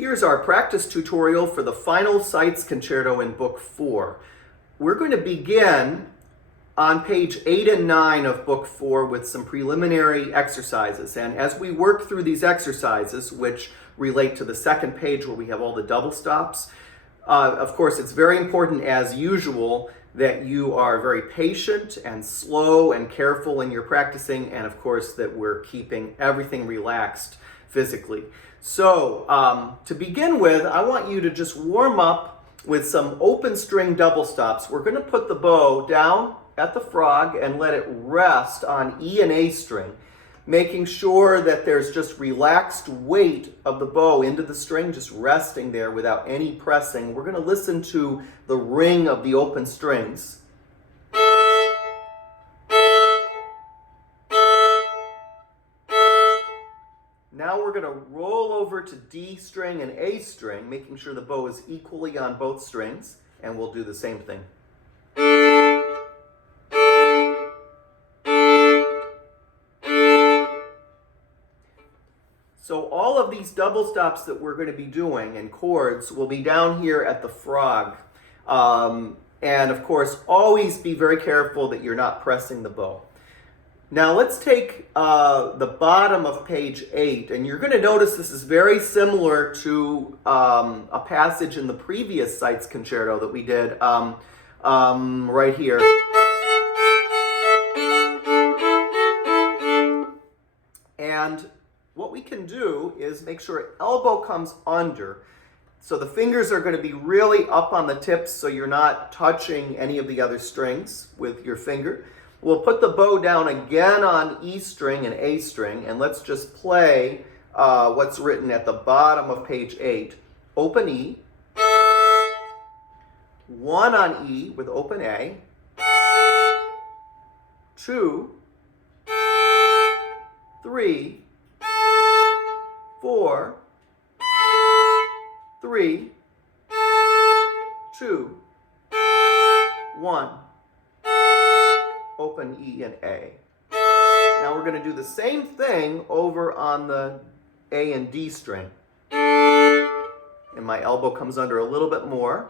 Here's our practice tutorial for the final Seitz Concerto in Book 4. We're going to begin on page 8 and 9 of Book 4 with some preliminary exercises. And as we work through these exercises, which relate to the second page where we have all the double stops, of course, it's very important, as usual, that you are very patient and slow and careful in your practicing, and of course that we're keeping everything relaxed physically. So to begin with, I want you to just warm up with some open string double stops. We're going to put the bow down at the frog and let it rest on E and A string, making sure that there's just relaxed weight of the bow into the string, just resting there without any pressing. We're going to listen to the ring of the open strings. Now we're going to roll over to D string and A string, making sure the bow is equally on both strings, and we'll do the same thing. So all of these double stops that we're going to be doing and chords will be down here at the frog. And of course, always be very careful that you're not pressing the bow. Now let's take the bottom of page 8, and you're going to notice this is very similar to a passage in the previous Seitz Concerto that we did right here. And what we can do is make sure elbow comes under. So the fingers are going to be really up on the tips so you're not touching any of the other strings with your finger. We'll put the bow down again on E string and A string, and let's just play what's written at the bottom of page 8. Open E, 1 on E with open A, 2, 3, 4, 3, 2, 1. Open E and A. Now we're going to do the same thing over on the A and D string. And my elbow comes under a little bit more.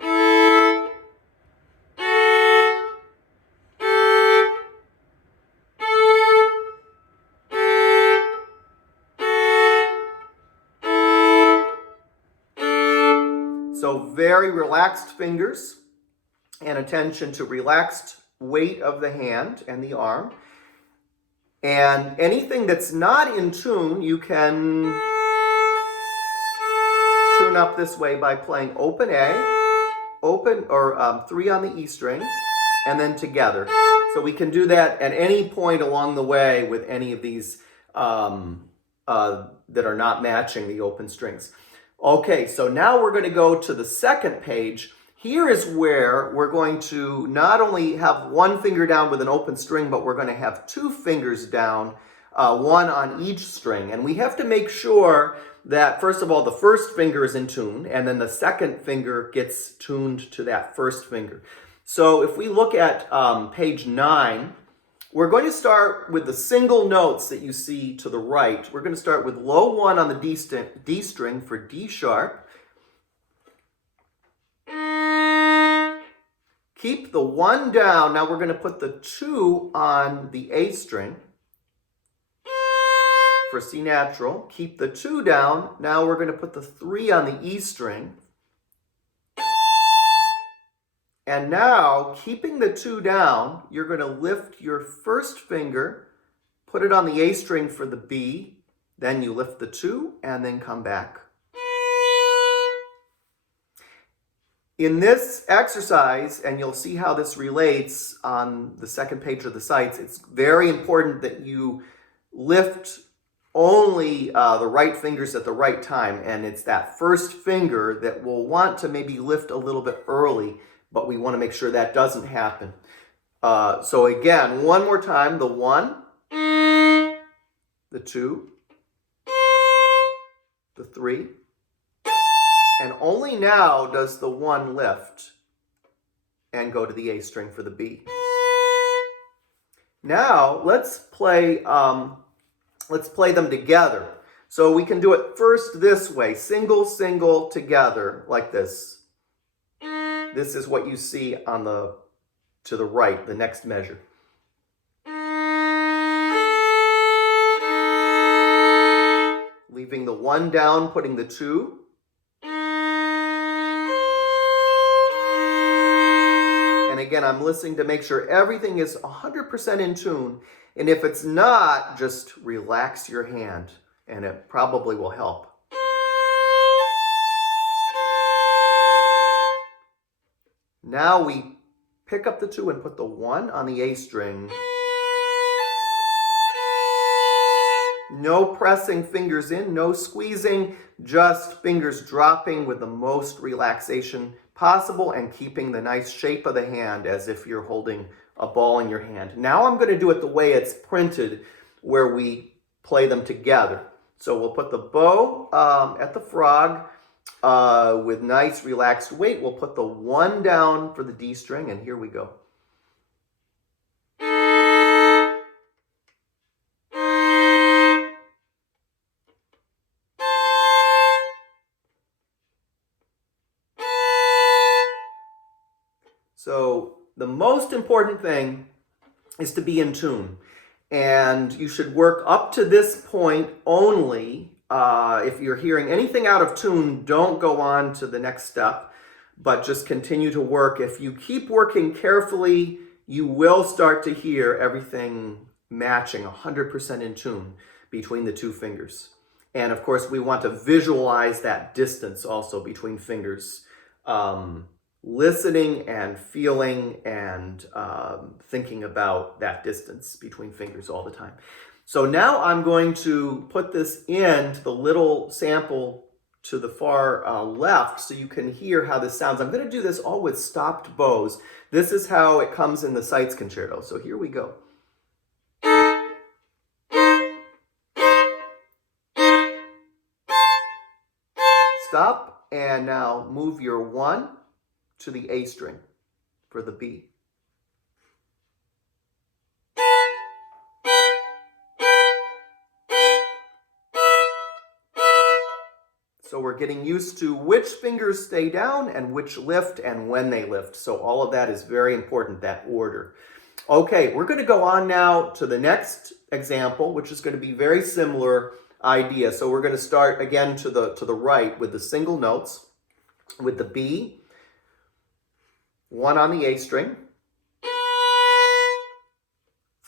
So very relaxed fingers and attention to relaxed weight of the hand and the arm. And anything that's not in tune, you can tune up this way by playing open A, open or 3 on the E string, and then together. So we can do that at any point along the way with any of these that are not matching the open strings. Okay, so now we're going to go to the second page. Here is where we're going to not only have one finger down with an open string, but we're going to have 2 fingers down, 1 on each string. And we have to make sure that, first of all, the first finger is in tune, and then the second finger gets tuned to that first finger. So if we look at page 9, we're going to start with the single notes that you see to the right. We're going to start with low 1 on the D string for D sharp. Keep the 1 down. Now we're going to put the 2 on the A string for C natural. Keep the 2 down. Now we're going to put the 3 on the E string. And now, keeping the 2 down, you're going to lift your first finger, put it on the A string for the B, then you lift the 2, and then come back. In this exercise, and you'll see how this relates on the second page of the Seitz, it's very important that you lift only the right fingers at the right time, and it's that first finger that we'll want to maybe lift a little bit early, but we want to make sure that doesn't happen. So again, one more time, the 1, the 2, the 3, and only now does the 1 lift and go to the A string for the B. Now let's play them together. So we can do it first this way, single, single, together, like this. This is what you see on to the right, the next measure. Leaving the 1 down, putting the 2. And again, I'm listening to make sure everything is 100% in tune. And if it's not, just relax your hand, and it probably will help. Now we pick up the 2 and put the 1 on the A string. No pressing fingers in, no squeezing, just fingers dropping with the most relaxation possible and keeping the nice shape of the hand as if you're holding a ball in your hand. Now I'm going to do it the way it's printed, where we play them together. So we'll put the bow at the frog with nice relaxed weight. We'll put the 1 down for the D string, and here we go. So the most important thing is to be in tune. And you should work up to this point only. If you're hearing anything out of tune, don't go on to the next step, but just continue to work. If you keep working carefully, you will start to hear everything matching 100% in tune between the 2 fingers. And of course, we want to visualize that distance also between fingers. Listening and feeling and thinking about that distance between fingers all the time. So now I'm going to put this into the little sample to the far left so you can hear how this sounds. I'm going to do this all with stopped bows. This is how it comes in the Seitz Concerto. So here we go. Stop, and now move your 1 to the A string for the B. So we're getting used to which fingers stay down and which lift and when they lift. So all of that is very important, that order. Okay, we're going to go on now to the next example, which is going to be very similar idea. So we're going to start again to the right with the single notes, with the B, 1 on the A string,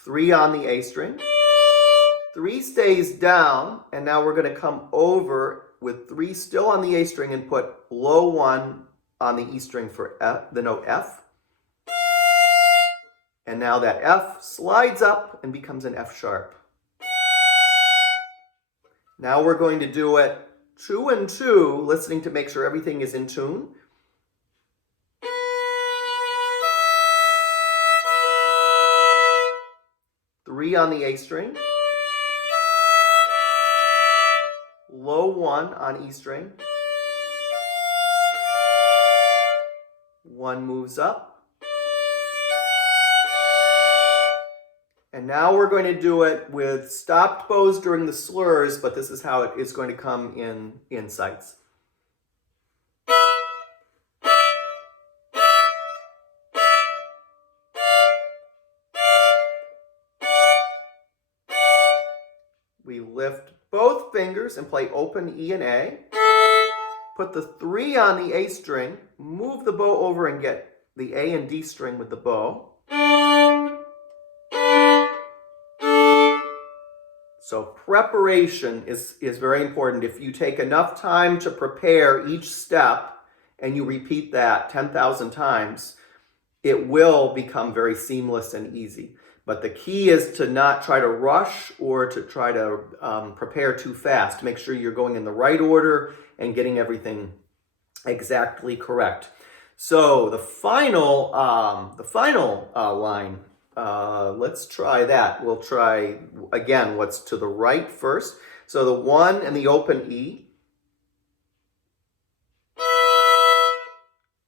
3 on the A string, 3 stays down, and now we're going to come over with 3 still on the A string and put low 1 on the E string for F, the note F. And now that F slides up and becomes an F sharp. Now we're going to do it 2 and 2, listening to make sure everything is in tune. Three on the A string, low 1 on E string, 1 moves up, and now we're going to do it with stopped bows during the slurs, but this is how it is going to come in Seitz. We lift both fingers and play open E and A. Put the 3 on the A string, move the bow over and get the A and D string with the bow. So preparation is very important. If you take enough time to prepare each step and you repeat that 10,000 times, it will become very seamless and easy. But the key is to not try to rush or to try to prepare too fast. Make sure you're going in the right order and getting everything exactly correct. So the final line, let's try that. We'll try, again, what's to the right first. So the 1 and the open E.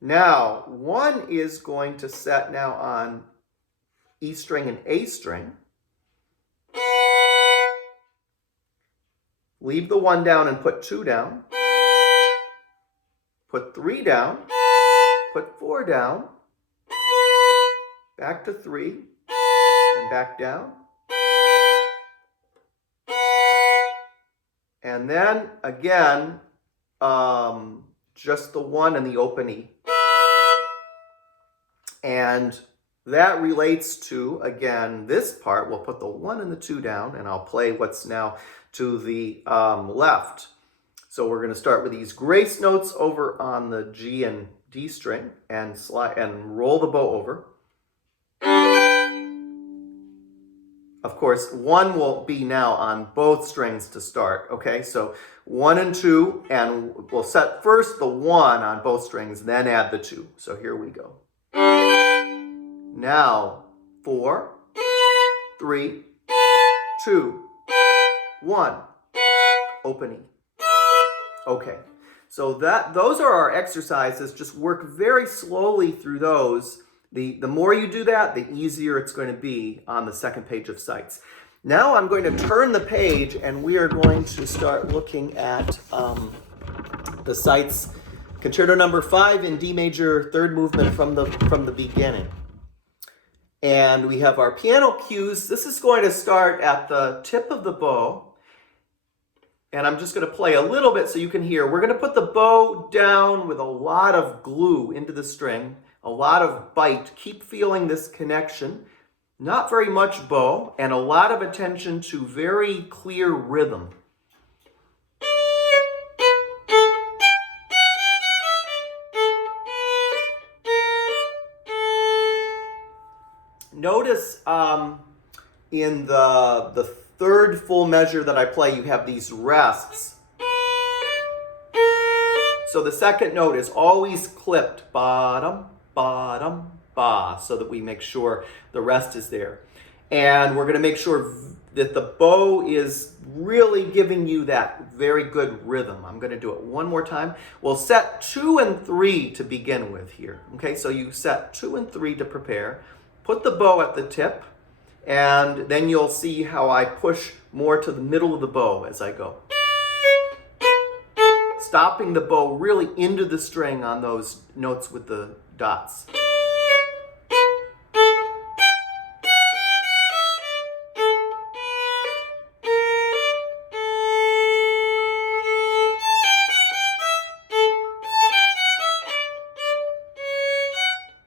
Now, 1 is going to set now on E string and A string. Leave the 1 down and put 2 down. Put 3 down. Put 4 down. Back to 3 and back down. And then again, just the 1 and the open E. And that relates to, again, this part. We'll put the 1 and the 2 down, and I'll play what's now to the left. So we're going to start with these grace notes over on the G and D string and slide and roll the bow over. Of course, 1 will be now on both strings to start, okay? So 1 and 2, and we'll set first the 1 on both strings, then add the 2. So here we go. Now, 4, 3, 2, 1, open E. Okay, so those are our exercises. Just work very slowly through those. The more you do that, the easier it's going to be on the second page of Seitz. Now I'm going to turn the page, and we are going to start looking at the Seitz Concerto number 5 in D major, third movement from the beginning. And we have our piano cues. This is going to start at the tip of the bow. And I'm just going to play a little bit so you can hear. We're going to put the bow down with a lot of glue into the string, a lot of bite. Keep feeling this connection. Not very much bow, and a lot of attention to very clear rhythm. Notice in the third full measure that I play, you have these rests. So the second note is always clipped, bottom, bottom, ba, so that we make sure the rest is there. And we're going to make sure that the bow is really giving you that very good rhythm. I'm going to do it one more time. We'll set 2 and 3 to begin with here. Okay, so you set 2 and 3 to prepare. Put the bow at the tip. And then you'll see how I push more to the middle of the bow as I go. Stopping the bow really into the string on those notes with the dots.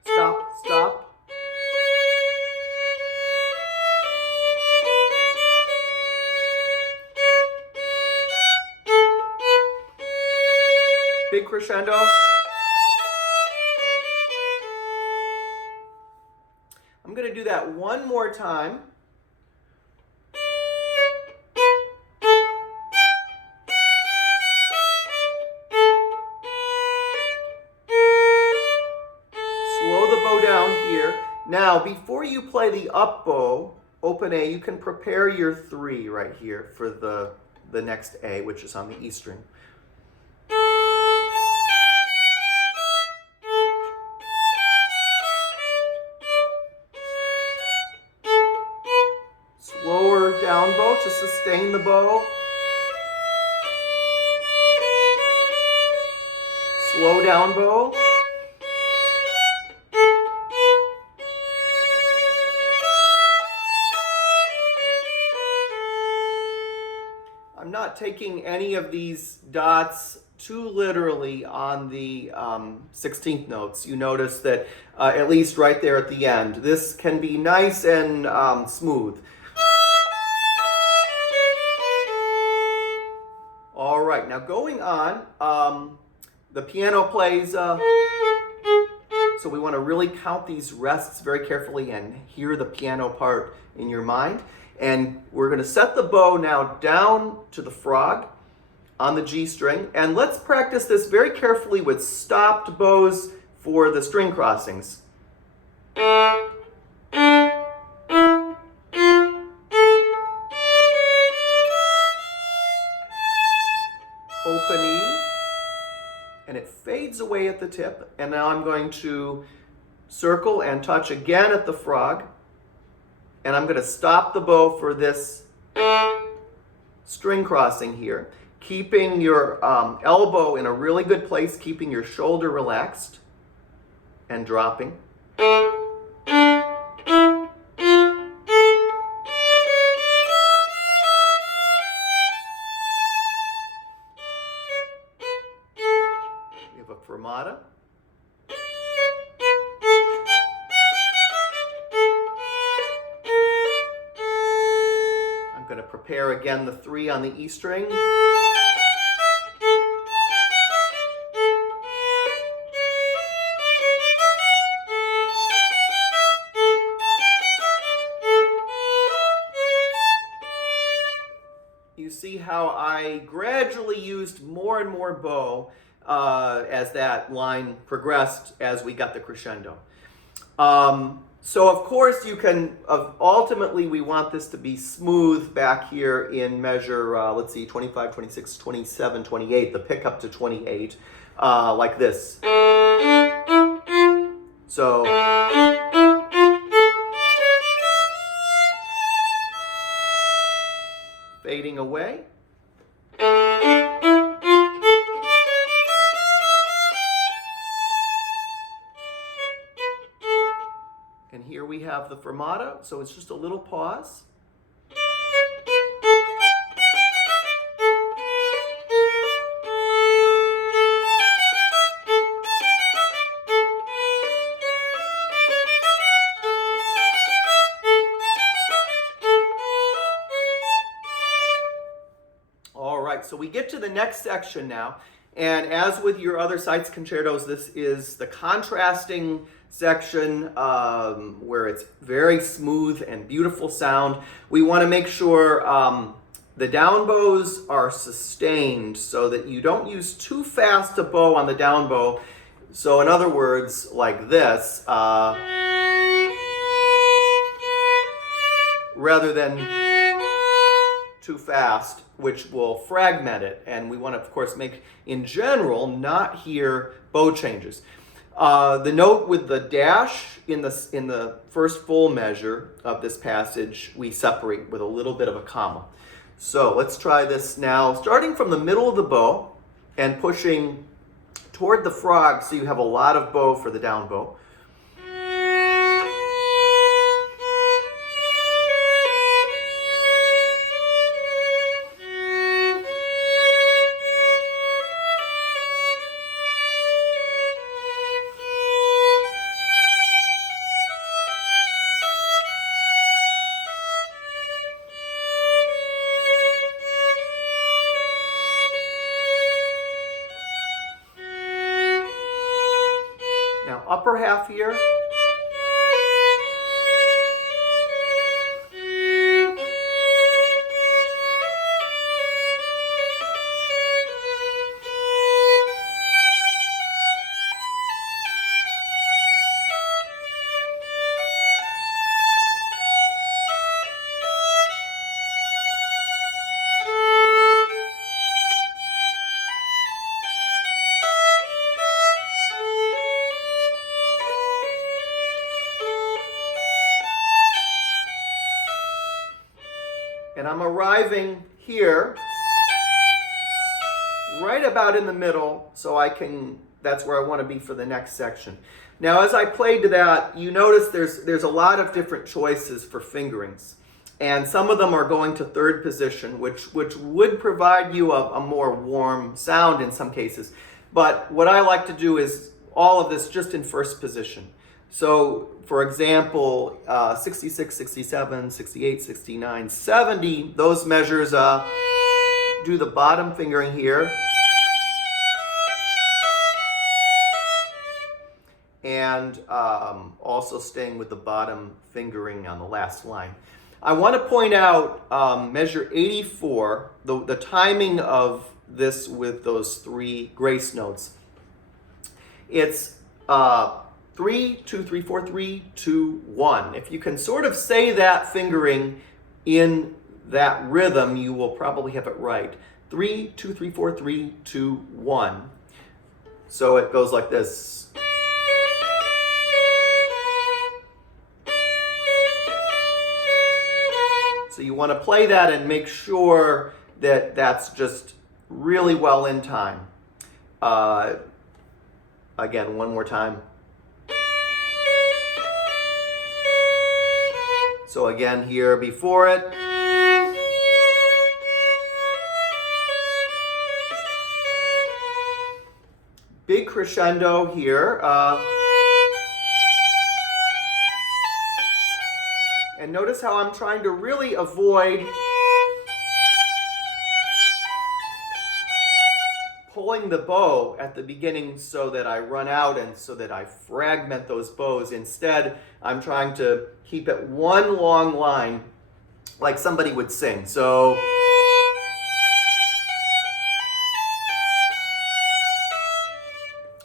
Stop, stop. Big crescendo. I'm going to do that one more time. Slow the bow down here. Now, before you play the up bow, open A, you can prepare your 3 right here for the next A, which is on the E string. Slower down bow to sustain the bow. Slow down bow. I'm not taking any of these dots too literally on the 16th notes. You notice that at least right there at the end, this can be nice and smooth. All right, now going on, the piano plays, so we want to really count these rests very carefully and hear the piano part in your mind. And we're going to set the bow now down to the frog on the G string. And let's practice this very carefully with stopped bows for the string crossings. Open E, and it fades away at the tip. And now I'm going to circle and touch again at the frog. And I'm going to stop the bow for this string crossing here, keeping your elbow in a really good place, keeping your shoulder relaxed, and dropping. We have a fermata. I'm going to prepare again the 3 on the E string. You see how I gradually used more and more bow as that line progressed as we got the crescendo. So of course you can, ultimately we want this to be smooth back here in measure, let's see, 25, 26, 27, 28, the pickup to 28, like this. So, fading away. And here we have the fermata, so it's just a little pause. All right, so we get to the next section now. And as with your other Seitz concertos, this is the contrasting section where it's very smooth and beautiful sound. We want to make sure the down bows are sustained so that you don't use too fast a bow on the down bow. So in other words, like this, rather than too fast, which will fragment it. And we want to, of course, make, in general, not hear bow changes. The note with the dash in the first full measure of this passage, we separate with a little bit of a comma. So let's try this now, starting from the middle of the bow and pushing toward the frog so you have a lot of bow for the down bow. Now, upper half here. And I'm arriving here, right about in the middle, so that's where I want to be for the next section. Now, as I played to that, you notice there's a lot of different choices for fingerings. And some of them are going to third position, which would provide you a more warm sound in some cases. But what I like to do is all of this just in first position. So, for example, 66, 67, 68, 69, 70, those measures do the bottom fingering here. And also staying with the bottom fingering on the last line. I want to point out measure 84, the timing of this with those 3 grace notes. It's 3, 2, 3, 4, 3, 2, 1. If you can sort of say that fingering in that rhythm, you will probably have it right. 3, 2, 3, 4, 3, 2, 1. So it goes like this. So you want to play that and make sure that's just really well in time. Again, one more time. So again, here before it. Big crescendo here. And notice how I'm trying to really avoid pulling the bow at the beginning so that I run out and so that I fragment those bows. Instead, I'm trying to keep it one long line like somebody would sing. So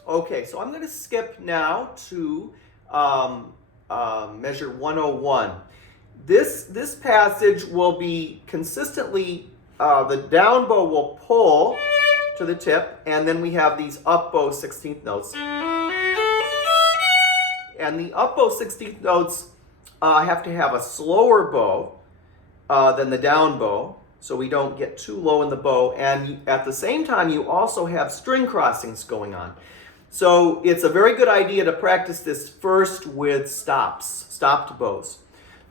okay, so I'm going to skip now to measure 101. This passage will be consistently, the down bow will pull to the tip, and then we have these up bow 16th notes. And the up bow 16th notes have to have a slower bow than the down bow, so we don't get too low in the bow. And at the same time, you also have string crossings going on. So it's a very good idea to practice this first with stopped bows.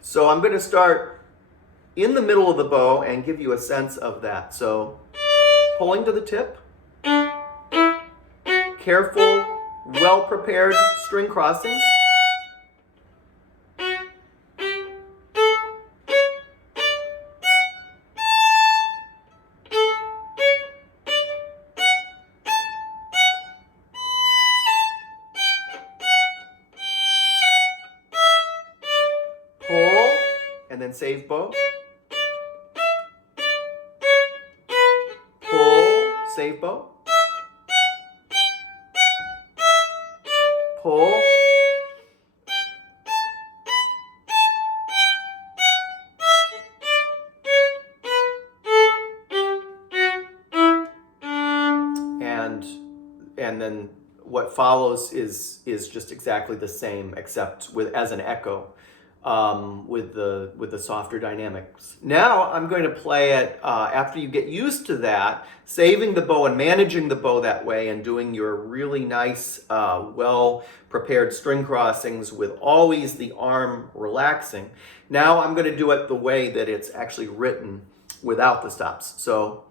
So I'm going to start in the middle of the bow and give you a sense of that. So pulling to the tip, careful, well-prepared string crossings. Pull, and then save bow. Pull, save bow. Pull. And then what follows is just exactly the same, except as an echo. With the softer dynamics. Now I'm going to play it after you get used to that, saving the bow and managing the bow that way and doing your really nice, well-prepared string crossings with always the arm relaxing. Now I'm going to do it the way that it's actually written without the stops. So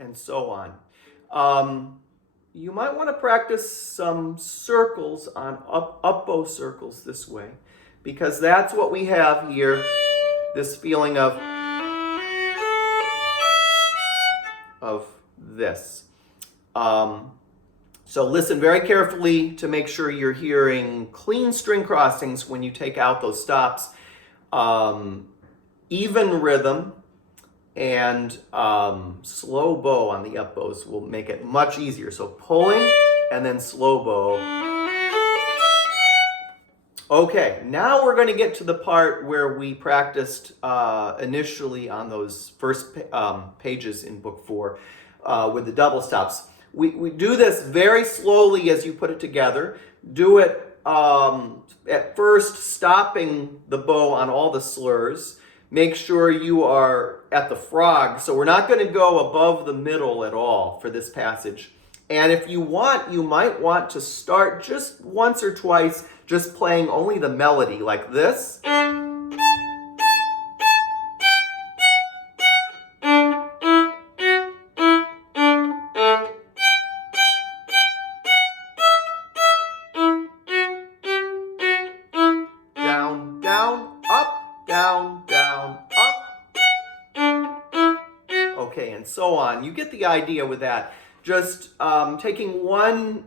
and so on. You might want to practice some circles on up bow circles this way, because that's what we have here, this feeling of this. So listen very carefully to make sure you're hearing clean string crossings when you take out those stops, even rhythm, and slow bow on the up bows will make it much easier. So pulling and then slow bow. Okay, now we're going to get to the part where we practiced initially on those first pages in book 4 with the double stops. We do this very slowly as you put it together. Do it at first stopping the bow on all the slurs. Make sure you are at the frog. So we're not going to go above the middle at all for this passage. And if you want, you might want to start just once or twice just playing only the melody like this. Down, down, up, down, down, up. Okay, and so on. You get the idea with that. Just taking one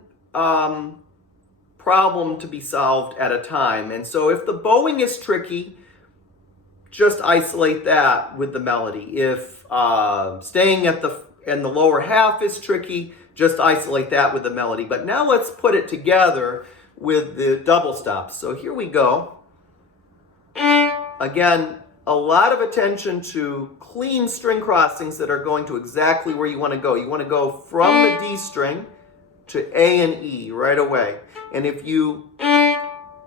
problem to be solved at a time. And so if the bowing is tricky, just isolate that with the melody. If staying in the lower half is tricky, just isolate that with the melody. But now let's put it together with the double stops. So here we go. Again, a lot of attention to clean string crossings that are going to exactly where you want to go. You want to go from the D string to A and E right away. And if you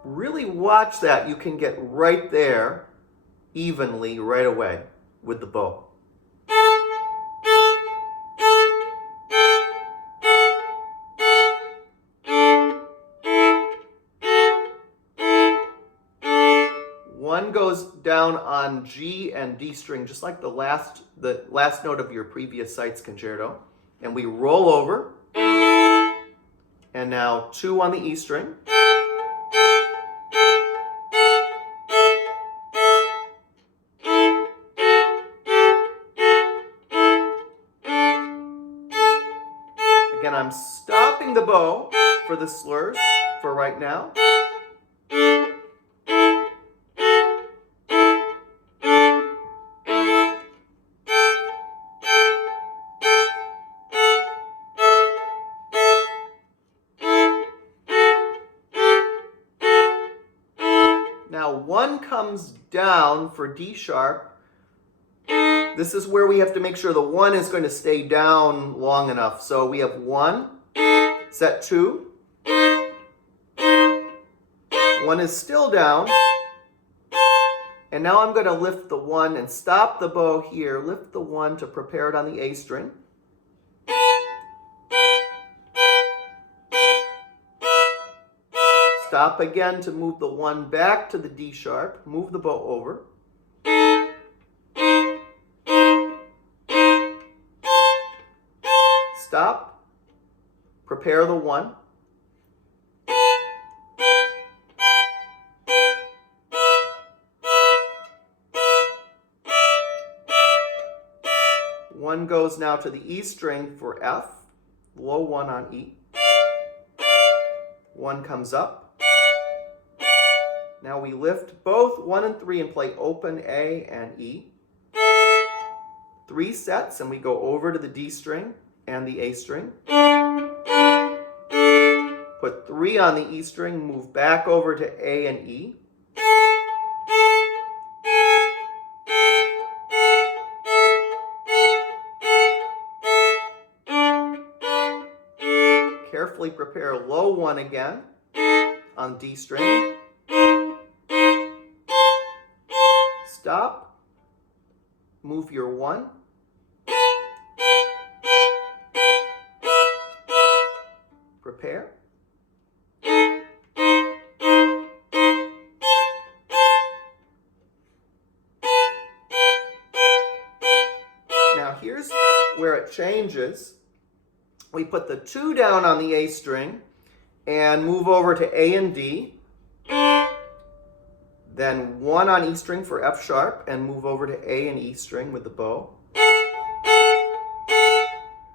really watch that, you can get right there evenly right away with the bow. One goes down on G and D string, just like the last note of your previous Seitz concerto. And we roll over. And now 2 on the E string. Again, I'm stopping the bow for the slurs for right now. Now 1 comes down for D sharp. This is where we have to make sure the 1 is going to stay down long enough. So we have 1, set 2. 1 is still down. And now I'm going to lift the 1 and stop the bow here. Lift the 1 to prepare it on the A string. Stop again to move the 1 back to the D sharp. Move the bow over. Stop. Prepare the 1. One goes now to the E string for F. Low 1 on E. 1 comes up. Now we lift both 1 and 3 and play open A and E. 3 sets and we go over to the D string and the A string. Put 3 on the E string, move back over to A and E. Carefully prepare low 1 again on D string. Stop. Move your 1. Prepare. Now here's where it changes. We put the 2 down on the A string and move over to A and D. Then 1 on E string for F sharp and move over to A and E string with the bow.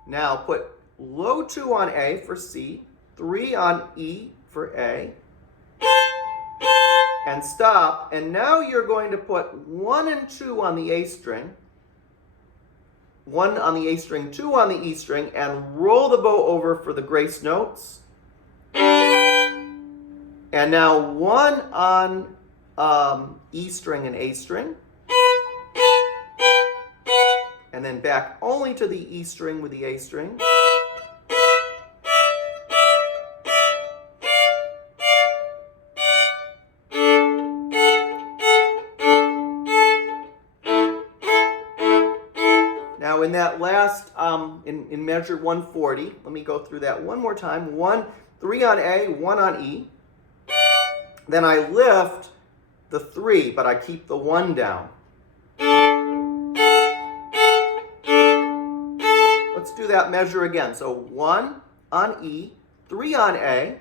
Now put low 2 on A for C, 3 on E for A, and stop. And now you're going to put 1 and 2 on the A string, 1 on the A string, 2 on the E string, and roll the bow over for the grace notes. And now 1 on E string and A string. And then back only to the E string with the A string. Now in that last, in measure 140, let me go through that one more time. 3 on A, 1 on E. Then I lift the 3, but I keep the 1 down. Let's do that measure again. So 1 on E, 3 on A.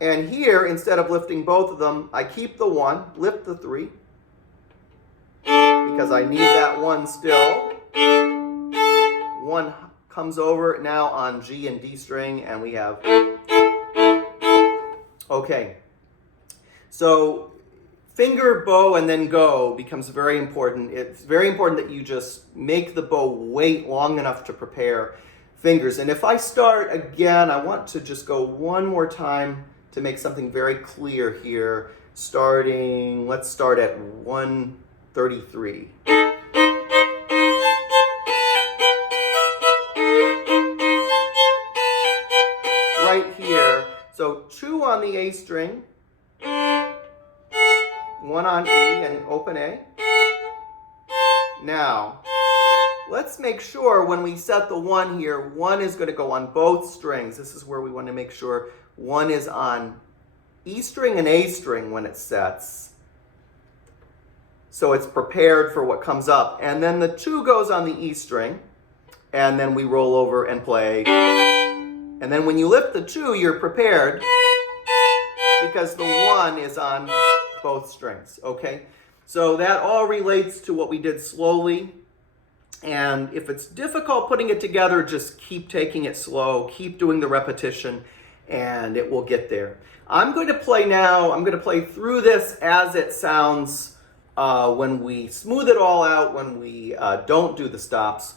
And here, instead of lifting both of them, I keep the 1, lift the 3. Because I need that 1 still. 1 comes over now on G and D string, and we have... Okay. So finger, bow, and then go becomes very important. It's very important that you just make the bow wait long enough to prepare fingers. And if I start again, I want to just go one more time to make something very clear here. let's start at 133. Right here, so 2 on the A string, 1 on E and open A. Now, let's make sure when we set the 1 here, 1 is going to go on both strings. This is where we want to make sure 1 is on E string and A string when it sets. So it's prepared for what comes up. And then the 2 goes on the E string, and then we roll over and play. And then when you lift the 2, you're prepared because the 1 is on both strings, okay? So that all relates to what we did slowly. And if it's difficult putting it together, just keep taking it slow, keep doing the repetition, and it will get there. I'm going to play now. I'm going to play through this as it sounds when we smooth it all out, when we don't do the stops.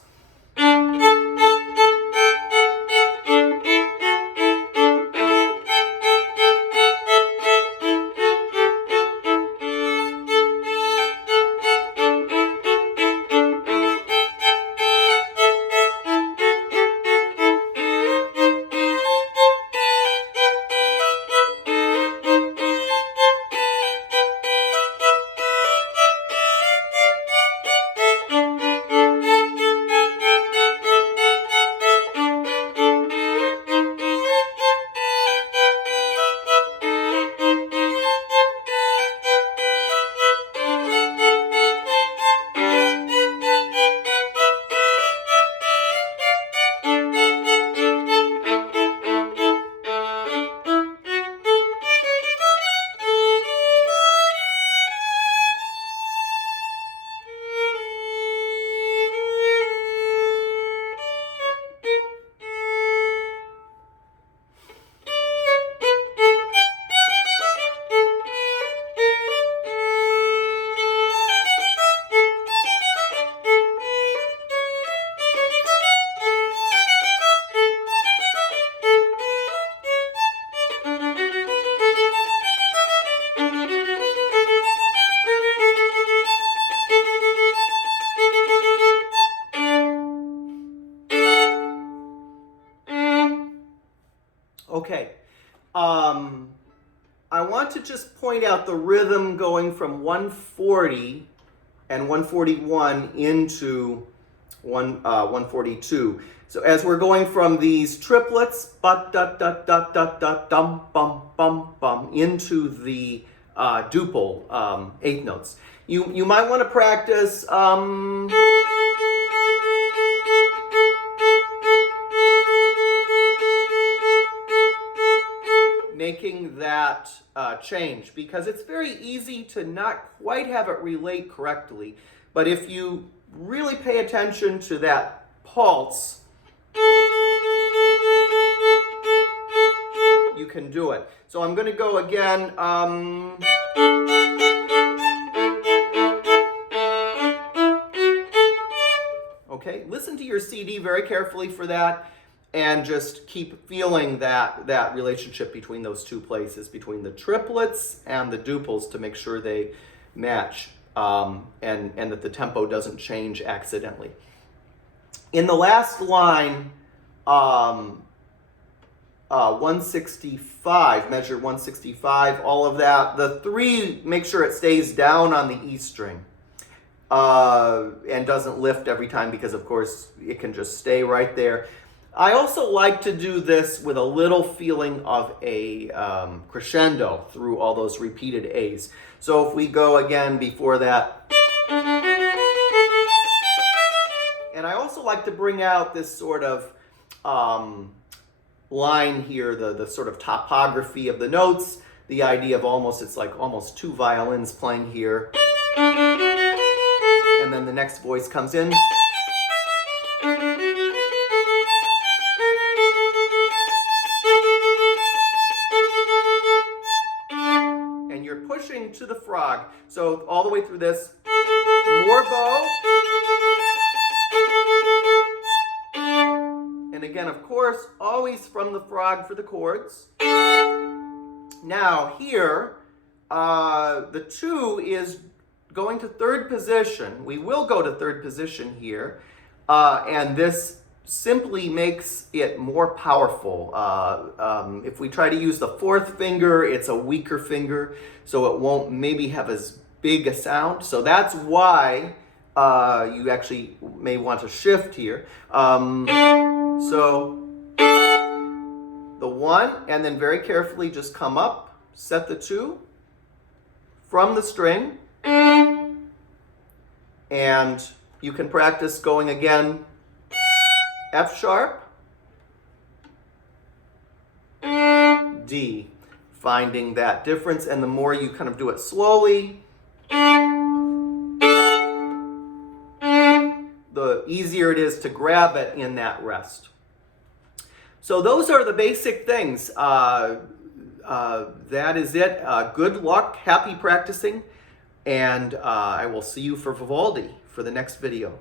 Okay, I want to just point out the rhythm going from 140 and 141 into 142. So as we're going from these triplets, but da da da da da dum bum bum bum, into the duple eighth notes. You might want to practice making that change, because it's very easy to not quite have it relate correctly. But if you really pay attention to that pulse, you can do it. So I'm going to go again. Okay, listen to your CD very carefully for that, and just keep feeling that relationship between those two places, between the triplets and the duples, to make sure they match, and that the tempo doesn't change accidentally. In the last line, 165, measure 165, all of that, the 3, make sure it stays down on the E string. And doesn't lift every time, because of course it can just stay right there. I also like to do this with a little feeling of a crescendo through all those repeated A's. So if we go again before that, and I also like to bring out this sort of line here, the sort of topography of the notes, the idea of it's like almost 2 violins playing here. And then the next voice comes in. And you're pushing to the frog. So all the way through this, more bow. And again, of course, always from the frog for the chords. Now here, the 2 is going to third position. We will go to third position here, and this simply makes it more powerful. If we try to use the 4th finger, it's a weaker finger, so it won't maybe have as big a sound. So that's why you actually may want to shift here. So the 1, and then very carefully just come up, set the 2 from the string, and you can practice going again, F sharp, D, finding that difference, and the more you kind of do it slowly, the easier it is to grab it in that rest. So those are the basic things. That is it. Good luck, happy practicing, and I will see you for Vivaldi for the next video.